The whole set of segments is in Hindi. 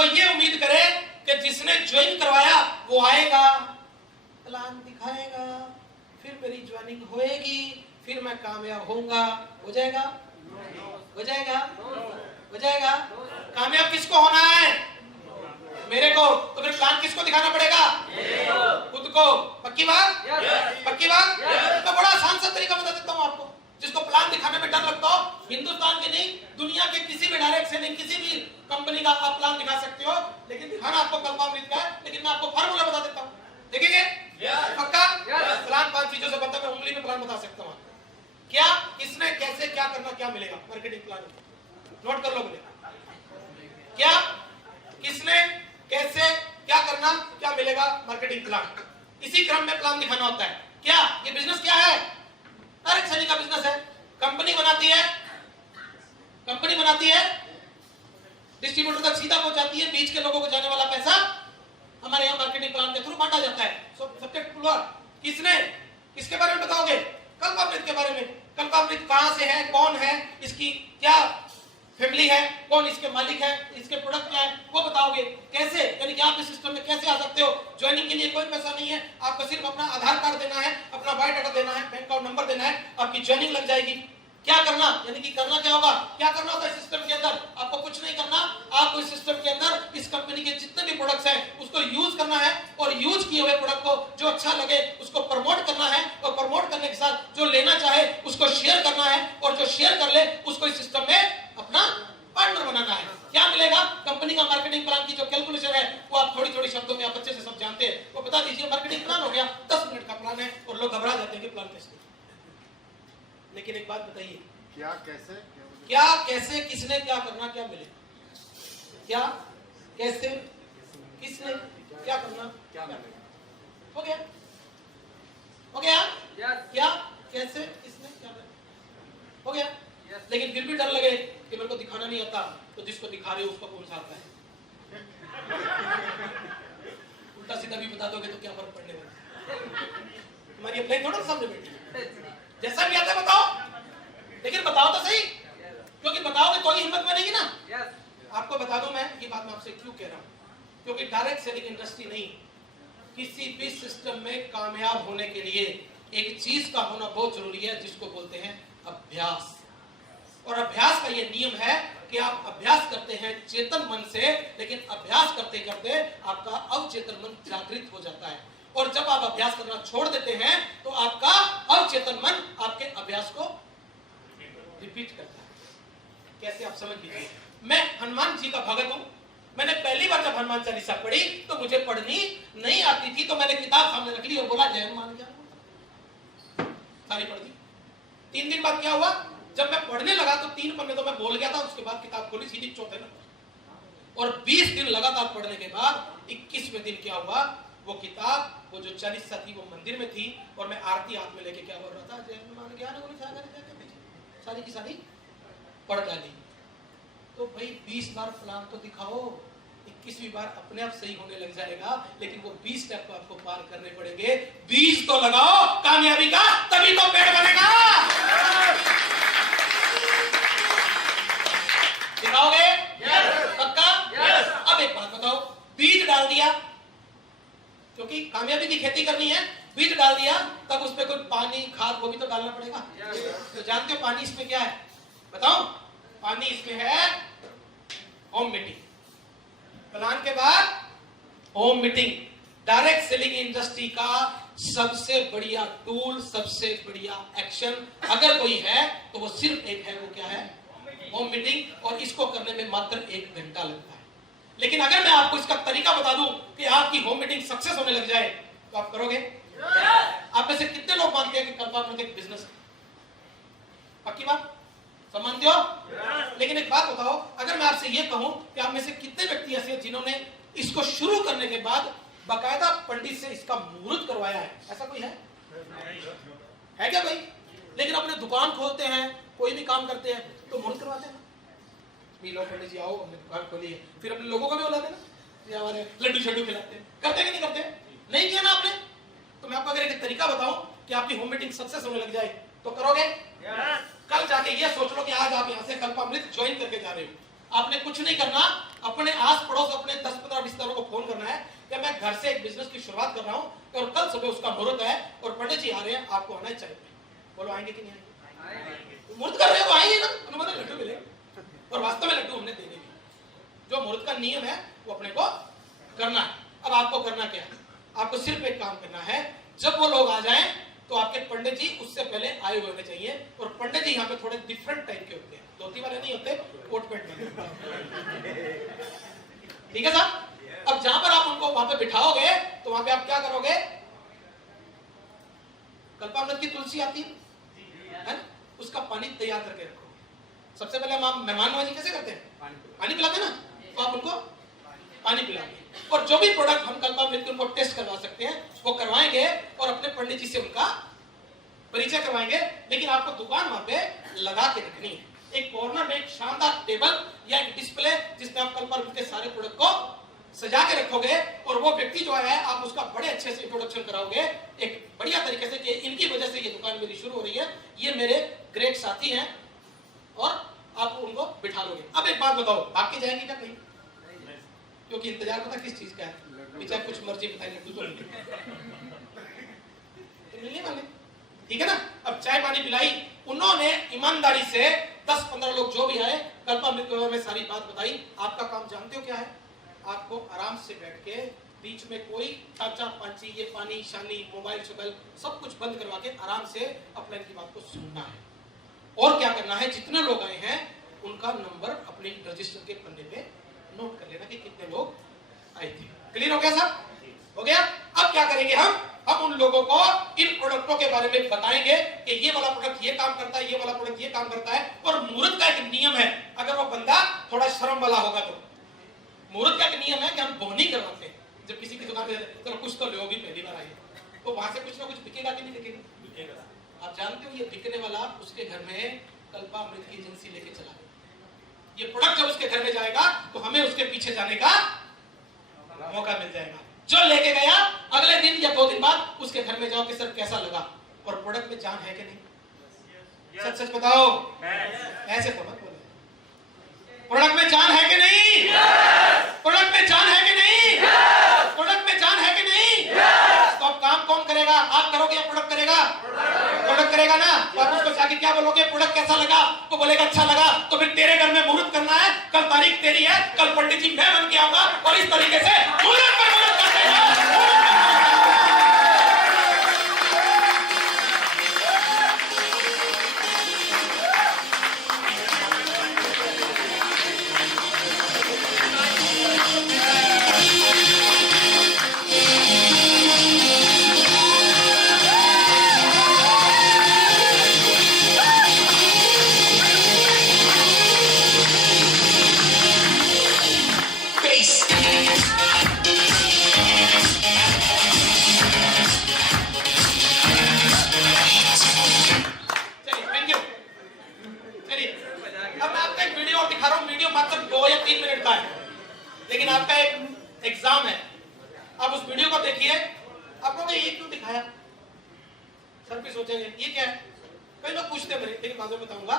वो ये उम्मीद करे कि जिसने ज्वाइन करवाया वो आएगा, प्लान दिखाएगा, फिर मेरी ज्वाइनिंग होएगी, फिर मैं कामयाब होऊंगा। हो जाएगा? हो जाएगा? हो जाएगा? कामयाब किसको होना है? मेरे को। तो फिर प्लान किसको दिखाना पड़ेगा? खुद को। पक्की बात? पक्की बात? तो बड़ा आसान सा तरीका बता देता हूँ आपको, जिसको प्लान दिखाने में डर लगता हो। हिंदुस्तान के नहीं, दुनिया के किसी भी डायरेक्ट सेलिंग किसी भी कंपनी का आप प्लान दिखा सकते हो, लेकिन दिखाना आपको कल्पामृत का है। लेकिन मैं आपको फार्मूला बता देता हूँ, देखेंगे? पक्का? प्लान 5 चीजों से बनता है, मैं उंगली में प्लान बता सकता हूँ। क्या, किसने, कैसे, क्या करना, क्या मिलेगा। मार्केटिंग प्लान नोट कर लो बोले। क्या, किसने, कैसे, क्या करना, क्या मिलेगा, मार्केटिंग प्लान। इसी क्रम में प्लान दिखाना होता है। क्या ये बिजनेस क्या है? डायरेक्ट सेलिंग का बिजनेस है। कंपनी बनाती है, कंपनी बनाती है, डिस्ट्रीब्यूटर तक सीधा पहुंचाती है, बीच के लोगों को जाने वाला पैसा हमारे यहाँ मार्केटिंग प्लान के थ्रू बांटा जाता है। सब्जेक्ट किसने, किसके बारे में बताओगे? कल्पामृत के बारे में। कल्पामृत कहां से है, कौन है, इसकी क्या फैमिली है, कौन इसके मालिक है, इसके प्रोडक्ट क्या है, वो बताओगे। कैसे, यानी कि आप इस सिस्टम में कैसे आ सकते हो। ज्वाइनिंग के लिए कोई पैसा नहीं है, आपको सिर्फ अपना आधार कार्ड देना है, अपना बायोडाटा देना है, बैंक अकाउंट नंबर देना है, आपकी ज्वाइनिंग लग जाएगी। क्या करना, यानी कि करना क्या होगा, क्या करना होता है सिस्टम के अंदर? आपको कुछ नहीं करना, आपको इस सिस्टम के अंदर इस कंपनी के जितने भी प्रोडक्ट्स हैं उसको यूज करना है, और यूज किए हुए प्रोडक्ट को जो अच्छा लगे उसको प्रमोट करना है, और प्रमोट करने के साथ जो लेना चाहे उसको शेयर करना है, और जो शेयर कर ले उसको इस सिस्टम में अपना पार्टनर बनाना है। क्या मिलेगा? कंपनी का मार्केटिंग प्लान की जो कैलकुलेशन है वो आप थोड़ी थोड़ी शब्दों में आप अच्छे से सब जानते हैं, वो बता दीजिए। मार्केटिंग प्लान हो गया, 10 मिनट का प्लान है, और लोग घबरा जाते हैं कि प्लान कैसे। लेकिन एक बात बताइए, क्या कैसे, क्या कैसे, किसने, क्या करना, क्या मिलेगा। क्या कैसे, किसने, क्या करना, क्या मिलेगा। हो गया? हो गया? क्या कैसे, किसने, क्या करना, हो गया। लेकिन फिर भी डर लगे कि मेरे को दिखाना नहीं आता, तो जिसको दिखा रहे हो उसको कौन सा आता है? उल्टा सीधा भी बता दोगे तो क्या फर्क पड़ने वाला? हमारी अपने थोड़ा सामने बैठी, जैसा भी आता है बताओ, लेकिन बताओ तो सही, क्योंकि बताओगे तो ही हिम्मत बनेगी ना। आपको बता दूं मैं ये बात मैं आपसे क्यों कह रहा हूं, क्योंकि डायरेक्ट सेलिंग इंडस्ट्री नहीं, किसी भी सिस्टम में कामयाब होने के लिए एक चीज का होना बहुत जरूरी है, जिसको बोलते हैं अभ्यास। और अभ्यास का ये नियम है कि आप अभ्यास करते हैं चेतन मन से, लेकिन अभ्यास करते करते आपका अवचेतन मन जागृत हो जाता है, और जब आप अभ्यास करना छोड़ देते हैं तो आपका अवचेतन मन आपके अभ्यास को रिपीट करता है। कैसे, आप समझ लीजिए। मैं हनुमान जी का भगत हूं। मैंने पहली बार जब हनुमान चालीसा पढ़ी तो मुझे पढ़नी नहीं आती थी, तो मैंने किताब सामने रख ली और बोला जय हनुमान, सारी पढ़ दी। 3 दिन बाद क्या हुआ, जब मैं पढ़ने लगा तो 3 पन्ने तो मैं बोल गया था, उसके बाद किताब खोली सीधी चौथे नंबर। और 20 दिन लगातार पढ़ने के बाद 21वें दिन क्या हुआ, वो किताब, वो जो चालीसा थी वो मंदिर में थी, और मैं आरती हाथ में लेके क्या बोल रहा था, जय हनुमान ज्ञान गुण सागर सारी की सारी पढ़ डाली। तो भाई 20 बार प्लान तो दिखाओ, 21वीं बार अपने आप सही होने लग जाएगा, लेकिन वो 20 स्टेप को आपको पार करने पड़ेंगे। 20 तो लगाओ कामयाबी का, तभी तो पेड़ बनेगा। दिखाओगे? पक्का? अब एक बात बताओ, बीज डाल दिया, क्योंकि कामयाबी की खेती करनी है, बीज डाल दिया, तब उस पे कोई पानी, खाद, वो भी तो डालना पड़ेगा। तो जानते हो पानी इसमें क्या है, बताओ? पानी इसमें है होम मीटिंग। प्लान के बाद home meeting. Direct selling industry का सबसे बढ़िया टूल, सबसे बढ़िया एक्शन अगर कोई है तो वो सिर्फ एक है, वो क्या है? Home meeting. और इसको करने में मात्र 1 घंटा लगता है। लेकिन अगर मैं आपको इसका तरीका बता दूं कि आपकी होम मीटिंग सक्सेस होने लग जाए तो आप करोगे? आप में से कितने लोग मानते हैं कि कल्पामृत एक बिजनेस है? पक्की बात? सब मानते हो? लेकिन एक बात बताओ, अगर मैं आपसे ये कहूं कि आप में से कितने व्यक्ति ऐसे हैं जिन्होंने इसको शुरू करने के बाद बाकायदा पंडित से इसका मुहूर्त करवाया है? ऐसा कोई है क्या भाई? लेकिन अपने दुकान खोलते हैं, कोई भी काम करते हैं तो मुहूर्त करवाते हैं। लो पंडित जी आओ, हमने दुकान खोली है, फिर अपने लोगों को भी बुलाते ना, हमारे लड्डू शड्डू खिलाते हैं। करते कि नहीं करते? नहीं किया ना आपने? तो मैं आपको अगर एक तरीका बताऊं कि आपकी होम मीटिंग सक्सेस होने लग जाए तो करोगे? कल जाके ये सोच लो कि आज आप यहाँ से कल्पामृत ज्वाइन करके जा रहे हो। आपने कुछ नहीं करना, अपने आस पड़ोस अपने 10-15 रिश्तेदारों को फोन करना है कि मैं घर से एक बिजनेस की शुरुआत कर रहा हूं और कल सुबह उसका मुहूर्त है और पंडित जी आ रहे हैं, आपको आना चाहिए। बोलो आएंगे कि नहीं आएंगे? मुहूर्त कर रहे हो आएंगे ना, उन्होंने लड्डू मिले और वास्तव में लड्डू हमने देने भी। जो मुहूर्त का नियम है वो अपने को करना है। अब आपको करना क्या है? आपको सिर्फ एक काम करना है, जब वो लोग आ जाएं तो आपके पंडित जी उससे पहले आए हुए होने चाहिए। और पंडित जी यहाँ पे थोड़े डिफरेंट टाइप के होते हैं, धोती वाले नहीं होते, कोट पैंट में। ठीक है साहब? अब जहां पर आप उनको वहां पे बिठाओगे तो वहां पे आप क्या करोगे? कल्पामृत की तुलसी आती है ना, उसका पानी तैयार करके रखो। सबसे पहले हम मेहमान नवाजी कैसे करते हैं? पानी पिलाते ना, तो आप उनको पानी पिलाएंगे और जो भी प्रोडक्ट हम कल्पामृत के उनको टेस्ट करवा सकते हैं वो करवाएंगे और अपने पंडित जी से उनका परिचय करवाएंगे। लेकिन आपको दुकान वहां पे लगा के रखनी है, एक कॉर्नर में एक शानदार टेबल या एक डिस्प्ले जिसमें आप कल्पामृत के सारे प्रोडक्ट को सजा के रखोगे और वो व्यक्ति जो है आप उसका बड़े अच्छे से इंट्रोडक्शन कराओगे एक बढ़िया तरीके से कि इनकी वजह से ये दुकान मेरी शुरू हो रही है, ये मेरे ग्रेट साथी हैं, और आप उनको बिठा लोगे। अब एक बात बताओ, भाग के जाएंगे क्या? नहीं, क्योंकि इंतजार पता किस चीज का है? चाहे कुछ मर्जी बताइए, लड्डू तो मिलने वाले। ठीक है ना? अब चाय पानी पिलाई, उन्होंने ईमानदारी से 10-15 लोग जो भी आए कल्पामृत में सारी बात बताई। आपका काम जानते हो क्या है? आपको आराम से बैठ के बीच में कोई चाचा पांची ये पानी शानी मोबाइल शोबाइल सब कुछ बंद करवा के आराम से अपने की बात को सुनना है। और क्या करना है? जितने लोग आए हैं उनका नंबर अपने रजिस्टर के पन्ने पे नोट कर लेना कि कितने लोग आए थे। क्लियर हो गया साहब? हो गया? अब क्या करेंगे हम उन लोगों को इन प्रोडक्टों के बारे में बताएंगे कि ये वाला प्रोडक्ट ये काम करता है, ये वाला प्रोडक्ट ये काम करता है। और मुहूर्त का एक नियम है, अगर वो बंदा थोड़ा शर्म वाला होगा तो मुहूर्त का एक नियम है कि हम बोनी करवाते हैं। जब किसी की दुकान पे चलो कुछ तो लो, भी पहली बार आए तो वहां से कुछ ना कुछ बिकेगा कि नहीं बिकेगा? आप जानते हो ये बिकने वाला उसके घर में कल्पामृत की एजेंसी लेके चला गया। ये प्रोडक्ट जब उसके घर में जाएगा तो हमें उसके पीछे जाने का मौका मिल जाएगा। जो लेके गया अगले दिन या 2 दिन बाद उसके घर में जाओ कि सर कैसा लगा, और प्रोडक्ट में जान है कि नहीं? सच सच बताओ, ऐसे तो मत बोलो। प्रोडक्ट में जान है कि नहीं? प्रोडक्ट में जान है कि नहीं? प्रोडक्ट में जान है कि नहीं? तो अब काम कौन करेगा? आप करोगे या प्रोडक्ट करेगा? प्रोडक्ट करेगा ना। तो आप उसको जाके क्या बोलोगे? प्रोडक्ट कैसा लगा? तो बोलेगा अच्छा लगा। तो फिर तेरे घर में मुहूर्त करना है, कल तारीख तेरी है, कल पंडित जी मैं बन के आऊंगा और इस तरीके से मुहूर्त पर मुहूर्त करते हैं। लेकिन आपका एक एग्जाम है, आप उस वीडियो को देखिए। आप लोग ये क्यों दिखाया? सर भी सोचेंगे ये क्या है। कई लोग पूछते हैं, लेकिन बाद में बताऊंगा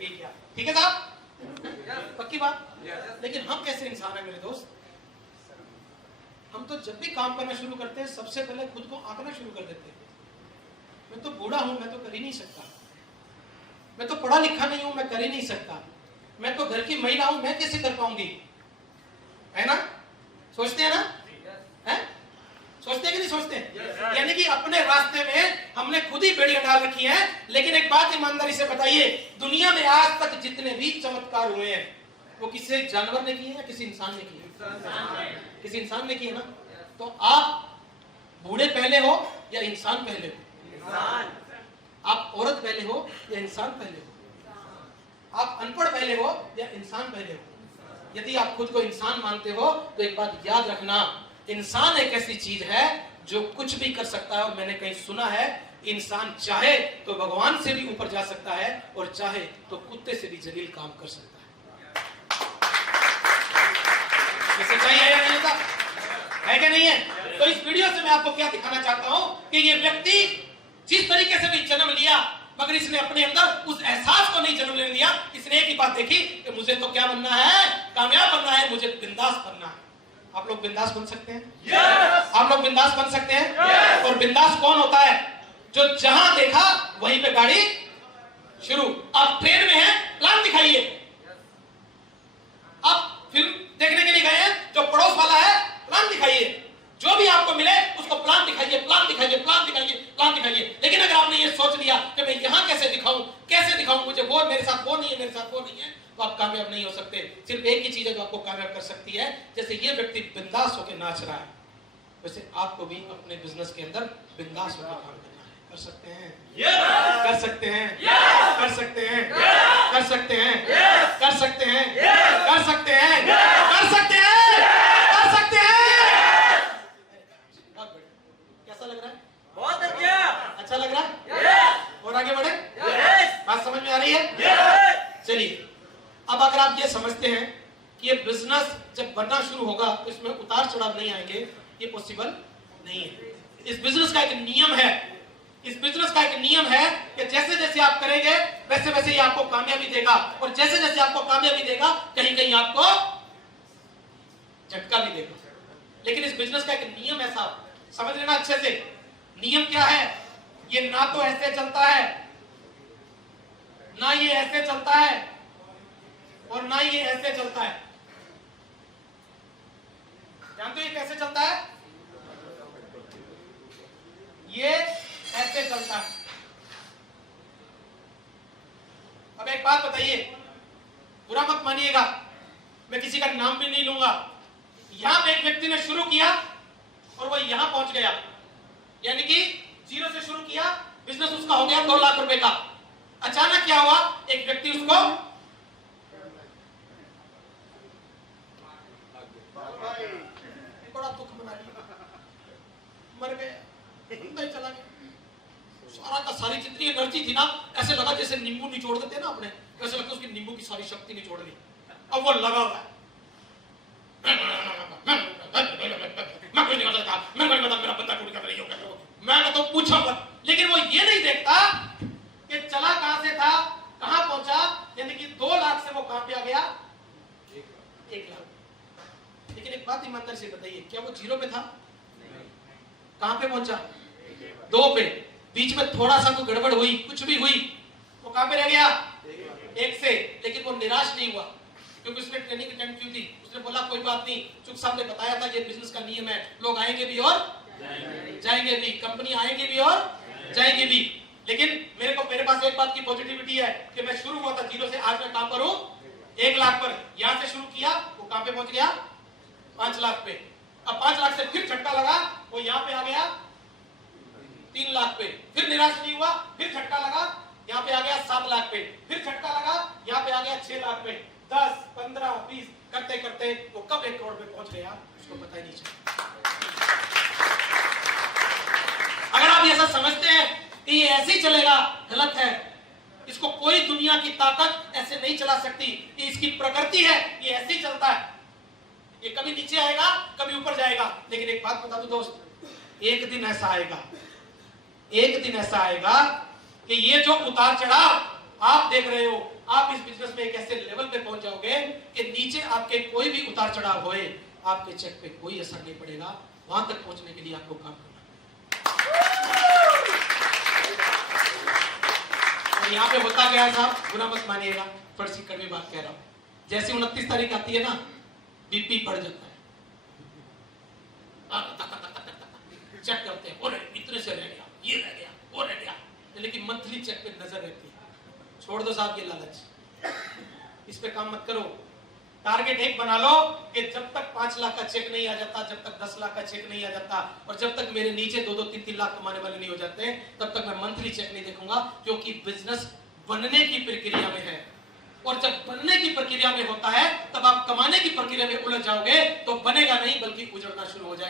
ये क्या। ठीक है साहब? पक्की बात। लेकिन हम कैसे इंसान है मेरे दोस्त? हम तो जब भी काम करना शुरू करते हैं सबसे पहले खुद को आंकना शुरू कर देते हैं। मैं तो बूढ़ा हूं, मैं तो कर ही नहीं सकता। मैं तो पढ़ा लिखा नहीं हूं, मैं कर ही नहीं सकता। मैं तो घर की महिला हूं, मैं कैसे कर पाऊंगी? है ना? सोचते हैं ना? है? सोचते हैं कि नहीं सोचते? यानी कि अपने रास्ते में हमने खुद ही बेड़ियां डाल रखी हैं। लेकिन एक बात ईमानदारी से बताइए, दुनिया में आज तक जितने भी चमत्कार हुए हैं वो किसी जानवर ने किए या किसी इंसान ने किए? किसी इंसान ने किए ना। तो आप बूढ़े पहले हो या इंसान पहले हो? आप औरत पहले हो या इंसान पहले हो? आप अनपढ़ पहले हो या इंसान पहले हो? यदि आप खुद को इंसान मानते हो तो एक बात याद रखना, इंसान एक ऐसी चीज है जो कुछ भी कर सकता है। और मैंने कहीं सुना है, इंसान चाहे तो भगवान से भी ऊपर जा सकता है और चाहे तो कुत्ते से भी जलील काम कर सकता है। ये सच्चाई है या नहीं? है कि नहीं है? तो इस वीडियो से मैं आपको क्या दिखाना चाहता हूं कि ये व्यक्ति जिस तरीके से भी जन्म लिया मगर इसने अपने अंदर उस एहसास को नहीं जन्म लेने दिया। इसने एक ही बात देखी कि मुझे तो क्या बनना है, कामयाब बनना है, मुझे बिंदास बनना है। आप लोग बिंदास बन सकते हैं? yes! आप लोग बिंदास बन सकते हैं? yes! और बिंदास कौन होता है? जो जहां देखा वहीं पे गाड़ी शुरू। आप ट्रेन में हैं, प्लान दिखाइए। आप फिल्म देखने के लिए गए हैं, जो पड़ोस वाला है प्लान दिखाइए। जो भी आपको मिले उसको प्लान दिखाइए, प्लान दिखाइए, प्लान दिखाइए, प्लान दिखाइए। लेकिन अगर आपने ये सोच लिया कि मैं यहां कैसे दिखाऊं, मुझे वो मेरे साथ वो नहीं है, मेरे साथ वो नहीं है, तो आप कामयाब नहीं हो सकते। सिर्फ एक ही चीज है जो आपको कामयाब कर सकती है। जैसे ये व्यक्ति बिंदास होकर नाच रहा है, वैसे आपको भी अपने बिजनेस के अंदर बिंदास होकर काम करना है। कर सकते हैं? yes! कर सकते हैं? yes! कर सकते हैं? yes! कर सकते हैं? yes! कर सकते हैं? yes! कर सकते हैं? yes! कर सकते हैं? कर सकते हैं? बहुत बढ़िया। कैसा लग रहा है? बहुत अच्छा। अच्छा लग रहा है? yes! और आगे बढ़े? yes! बात समझ में आ रही है? yes! चलिए, अब अगर आप ये समझते हैं कि ये बिजनेस जब बनना शुरू होगा तो इसमें उतार चढ़ाव नहीं आएंगे, ये पॉसिबल नहीं है। इस बिजनेस का एक नियम है, इस बिजनेस का एक नियम है कि जैसे जैसे आप करेंगे वैसे वैसे ही आपको कामयाबी देगा, और जैसे जैसे आपको कामयाबी देगा कहीं कहीं आपको झटका भी देगा। लेकिन इस बिजनेस का एक नियम है साहब, समझ लेना अच्छे से। नियम क्या है? ये ना तो ऐसे चलता है, ना ये ऐसे चलता है, और ना ये ऐसे चलता है। जानते हो ये कैसे चलता है? ये ऐसे चलता है। अब एक बात बताइए, बुरा मत मानिएगा, मैं किसी का नाम भी नहीं लूंगा। यहां पे एक व्यक्ति ने शुरू किया और वो यहां पहुंच गया, यानी कि जीरो से शुरू किया, बिजनेस उसका हो गया 2 लाख रुपए का। अचानक क्या हुआ? एक व्यक्ति उसको बड़ा दुख मना लिया, मर गया, नहीं चला गया। सारा का सारी जितनी एनर्जी थी ना, ऐसे लगा जैसे नींबू निचोड़ देते हैं ना अपने, वैसे लगता उसकी नींबू की सारी शक्ति निचोड़ ली। अब वो लगा हुआ है, मैं कुछ नहीं कर सकता, मैं कुछ मेरा बंदा टूट कर रही होगा, मैं तो पूछा मत। लेकिन वो ये नहीं देखता कि चला कहां से था, कहां पहुंचा, यानी कि 2 लाख से वो कहां पे आ गया? 1 लाख। लेकिन एक बात ईमानदारी से बताइए, क्या वो जीरो पे था? कहां पे पहुंचा? 2 पे। बीच में थोड़ा सा कोई गड़बड़ हुई, कुछ भी हुई, वो कहां पे रह गया? 1 से। लेकिन वो निराश नहीं हुआ, क्योंकि उसने ट्रेनिंग अटेंड की थी। उसने बोला कोई बात नहीं, चुप साहब ने बताया था ये बिजनेस का नियम है, लोग आएंगे भी और जाएंगे भी, कंपनी आएंगे भी और जाएंगे भी। लेकिन मेरे पास एक बात की पॉजिटिविटी है कि मैं शुरू हुआ था जीरो से, आज मैं काम करूं 1 लाख पर। यहां से शुरू किया, वो कहां पे पहुंच गया? 5 लाख पे। अब 5 लाख से फिर झटका लगा, वो यहां पे आ गया 3 लाख पे। फिर निराश नहीं हुआ, फिर झटका लगा, यहां पे आ गया 7 लाख पे। फिर झटका लगा, यहां पे आ गया 6 लाख पे। 10, 15, 20 करते करते वो कब 1 करोड़ पे पहुंच गया उसको पता ही नहीं चला। अगर आप ऐसा समझते हैं कि ये ऐसे ही चलेगा, गलत है। इसको कोई दुनिया की ताकत ऐसे नहीं चला सकती, ये इसकी प्रकृति है, ये ऐसे ही चलता है। ये कभी नीचे आएगा, कभी ऊपर जाएगा। लेकिन एक बात बता दूं दोस्त, एक दिन ऐसा आएगा, एक दिन ऐसा आएगा कि ये जो उतार चढ़ाव आप देख रहे हो, आप इस बिजनेस में एक ऐसे लेवल पे पहुंच जाओगे कि नीचे आपके कोई भी उतार चढ़ाव होए, आपके चेक पे कोई असर नहीं पड़ेगा। वहां तक पहुंचने के लिए आपको काम करना है। और यहाँ पे होता क्या है साहब, बुरा मत मानिएगा, थोड़ी सी कड़वी बात कह रहा हूं। जैसे 29 तारीख आती है ना, बीपी बढ़ जाता है, चेक करते हैं, इतने से रह गया, ये रह गया, वो रह गया। लेकिन मंथली चेक पे नजर रहती है। छोड़ दो साहब ये लालच, इस पे काम मत करो। टारगेट एक बना लो कि जब तक 5 लाख का चेक नहीं आ जाता, जब तक 10 लाख का चेक नहीं आ जाता, और जब तक मेरे नीचे 2-2, 3-3 लाख कमाने वाले नहीं हो जाते, तब तक मैं मंथली चेक नहीं देखूंगा। क्योंकि बिजनेस बनने की प्रक्रिया में है, और जब बनने की प्रक्रिया में होता है तब आप कमाने की प्रक्रिया में उलझ जाओगे तो बनेगा नहीं, बल्कि उजड़ना शुरू हो जाएगा।